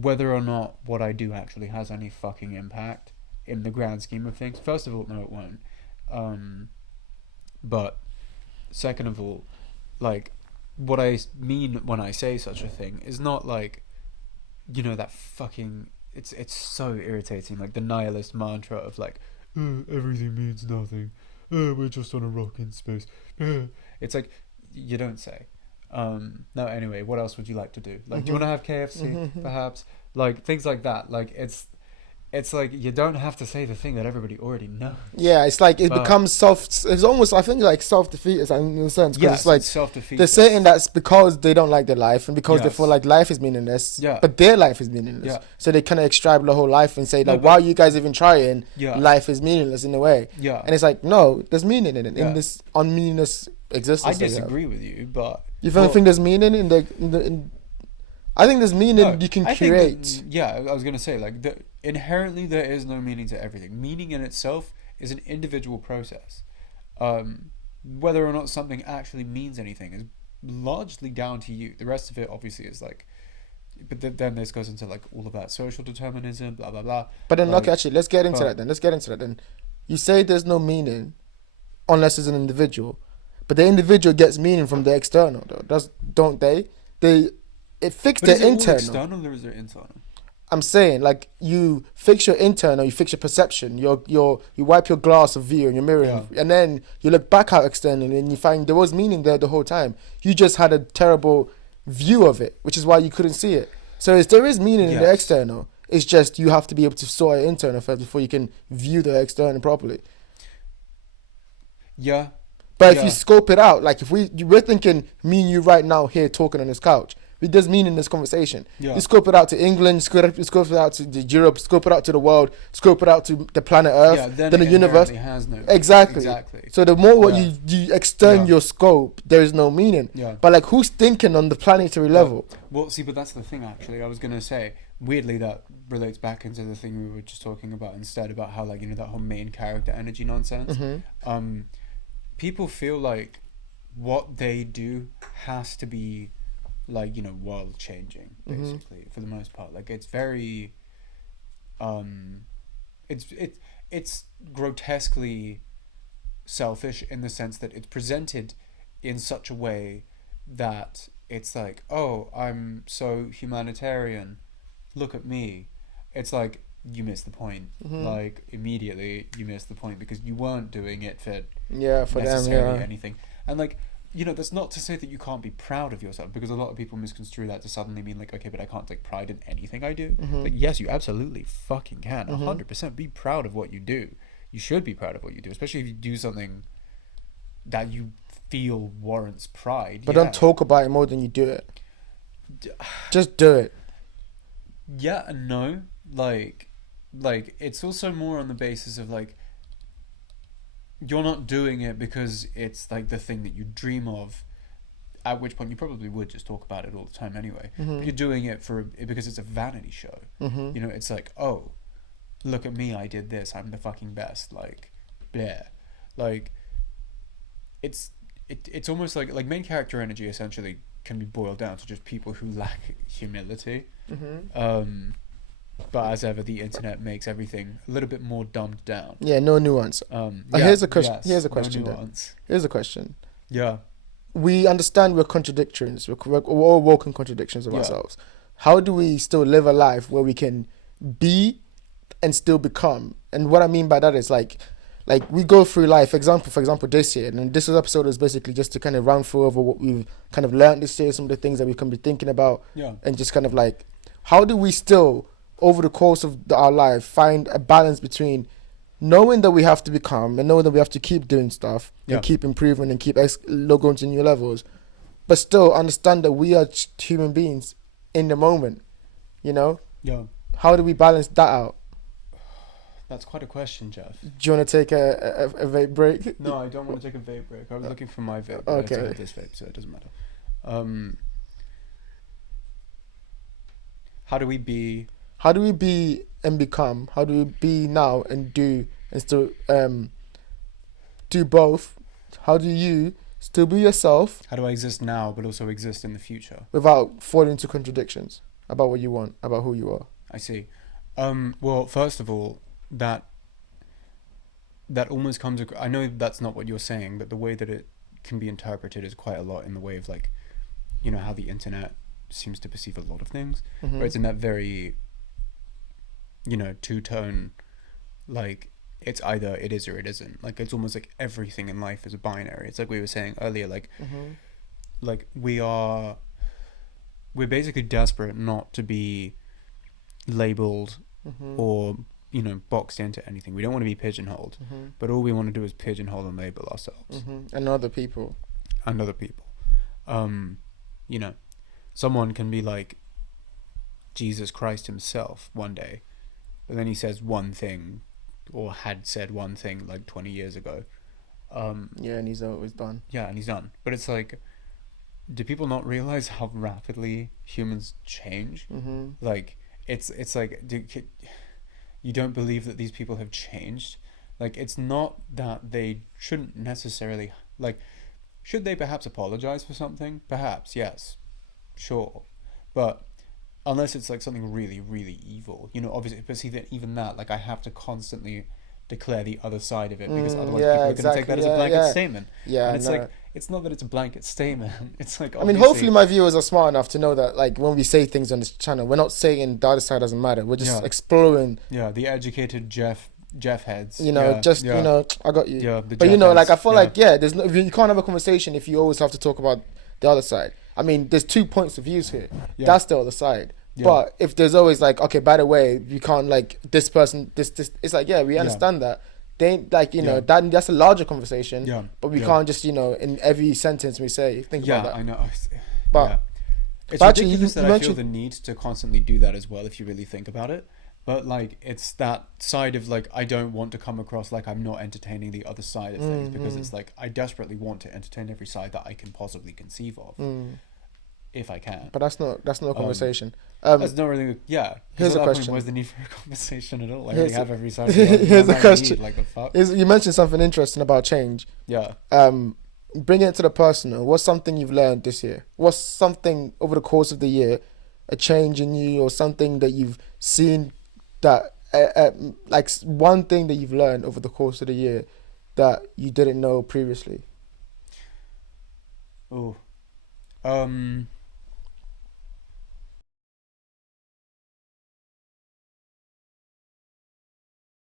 whether or not what I do actually has any fucking impact in the grand scheme of things. First of all, no, it won't. Um, but second of all, like, what I mean when I say such a thing is not like, that fucking. It's so irritating, like the nihilist mantra of like, everything means nothing. We're just on a rock in space. It's like, you don't say. No, anyway, what else would you like to do? Like, do you want to have KFC, perhaps? Like, things like that. Like, it's like, you don't have to say the thing that everybody already knows. Yeah, it's like it But, becomes it's almost, I think, like self-defeatist in a sense, because it's yes, like it's self-defeat. they're saying that's because they don't like their life and because they Yes. feel like life is meaningless, Yeah. but their life is meaningless. Yeah. So they kind of extract the whole life and say, No, like, but- why are you guys even trying? Yeah. Life is meaningless in a way. Yeah. And it's like, no, there's meaning in it, Yeah. in this unmeaningless existence. I that we have. disagree with you, but... You don't well, think there's meaning I think there's meaning no, you can I think create. that, yeah, I was going to say, like, inherently there is no meaning to everything. Meaning in itself is an individual process. Whether or not something actually means anything is largely down to you. The rest of it, obviously, is like... But then this goes into, like, all of that social determinism, blah, blah, blah. But then, Like, okay, actually, let's get into but- that then. Let's get into that then. You say there's no meaning unless it's an individual, but the individual gets meaning from the external, though. Don't they? It fixed But the is it all internal. external or is it internal? I'm saying, like, you fix your internal, you fix your perception, you wipe your glass of view in your mirror, Yeah. and then you look back out externally and you find there was meaning there the whole time. You just had a terrible view of it, which is why you couldn't see it. So there is meaning in the Yes. external. It's just you have to be able to sort it internal first before you can view the external properly. Yeah. But if Yeah. you scope it out, like if we're thinking me and you right now here talking on this couch, there's meaning in this conversation. Yeah. You scope it out to England, scope it out to Europe, scope it out to the world, scope it out to the planet Earth, Yeah, then then the it universe. inherently has no... Exactly. Exactly. So the more what Yeah. you extend Yeah. your scope, there is no meaning. Yeah. But like, who's thinking on the planetary level? Well, see, but that's the thing, actually. I was going to say, weirdly, that relates back into the thing we were just talking about instead, about how, like, that whole main character energy nonsense. People feel like what they do has to be, like, world changing, basically, for the most part. Like, it's very, it's grotesquely selfish in the sense that it's presented in such a way that it's like, oh, I'm so humanitarian, look at me. It's like, you miss the point. Like, immediately you miss the point, because you weren't doing it for Yeah, for them, necessarily yeah. anything. And, like, that's not to say that you can't be proud of yourself, because a lot of people misconstrue that to suddenly mean, like, okay, but I can't take pride in anything I do. Like, yes, you absolutely fucking can. 100% be proud of what you do. You should be proud of what you do, especially if you do something that you feel warrants pride. But yeah. don't talk about it more than you do it. Just do it. Yeah and no. Like, it's also more on the basis of, like, you're not doing it because it's, like, the thing that you dream of, at which point you probably would just talk about it all the time anyway. But you're doing it because it's a vanity show. It's like, oh, look at me, I did this, I'm the fucking best, like, bleh. Like, it's almost like main character energy essentially can be boiled down to just people who lack humility. But as ever, the internet makes everything a little bit more dumbed down. Yeah, no nuance. Here's a question. Here's a question. No then. nuance. Here's a question. Yeah. We understand we're contradictions. We're all walking contradictions of Yeah. ourselves. How do we still live a life where we can be and still become? And what I mean by that is like we go through life. For example, this year, and this episode is basically just to kind of run through over what we've kind of learned this year, some of the things that we can be thinking about, Yeah. and just kind of like, how do we still, over the course of our life, find a balance between knowing that we have to become and knowing that we have to keep doing stuff Yeah. and keep improving and keep going to new levels, but still understand that we are human beings in the moment, Yeah. How do we balance that out? That's quite a question, Jeff. Do you want to take a vape break? No, I don't want to take a vape break. I was looking for my vape. Okay. I took this vape, so it doesn't matter. How do we be... How do we be and become? How do we be now and do and still do both? How do you still be yourself How do I exist now, but also exist in the future? without falling into contradictions? about what you want, about who you are. I see. Well, first of all, that almost comes. I know that's not what you're saying, but the way that it can be interpreted is quite a lot in the way of like, you know, how the internet seems to perceive a lot of things. Mm-hmm. Where it's in that very, you know, two-tone, like it's either it is or it isn't. Like it's almost like everything in life is a binary. It's like we were saying earlier, Mm-hmm. like we're basically desperate not to be labeled Mm-hmm. or, you know, boxed into anything. We don't want to be pigeonholed, Mm-hmm. but all we want to do is pigeonhole and label ourselves Mm-hmm. And other people. and other people. You know, someone can be like Jesus Christ himself one day, but then he says one thing, or had said one thing like 20 years ago. Yeah, and he's always done. Yeah, and he's done. But it's like, do people not realize how rapidly humans change? Mm-hmm. Like, it's like, you don't believe that these people have changed? Like, it's not that they shouldn't necessarily, like, should they perhaps apologize for something? Perhaps, yes. Sure. But unless it's like something really, really evil, you know, obviously, but see that even that, like, I have to constantly declare the other side of it because otherwise yeah, people are going to exactly. take that as a Yeah, blanket yeah. statement. Yeah, And it's no. like, it's not that it's a blanket statement. It's like, I mean, obviously, hopefully my viewers are smart enough to know that, like, when we say things on this channel, we're not saying the other side doesn't matter. We're just Yeah. exploring, yeah, the educated Jeff heads. you know, Yeah, just, yeah, you know, I got you. yeah, the But, you Jeff know, like, heads, I feel yeah. like, yeah, there's no, you can't have a conversation if you always have to talk about the other side. I mean, there's 2 points of views here. Yeah. That's the other side. Yeah. But if there's always like, okay, by the way, you can't like this person, this, it's like, yeah, we understand that. They ain't like, you know, Yeah. that's a larger conversation. Yeah. But we Yeah. can't just, you know, in every sentence we say, think Yeah, about that. I know. But- yeah. It's but actually, ridiculous you that I feel mentioned- the need to constantly do that as well if you really think about it. But like, it's that side of like, I don't want to come across like I'm not entertaining the other side of things because it's like I desperately want to entertain every side that I can possibly conceive of, if I can. But that's not a conversation. That's not really, yeah. 'Cause Here's at a that point, question. where's the need for a conversation at all? I Here's already a- have every side. Of the argument. here's a I don't question. need, like the fuck. You mentioned something interesting about change. Yeah. Bring it to the personal. What's something you've learned this year? What's something over the course of the year, a change in you, or something that you've seen that, like one thing that you've learned over the course of the year that you didn't know previously? Oh.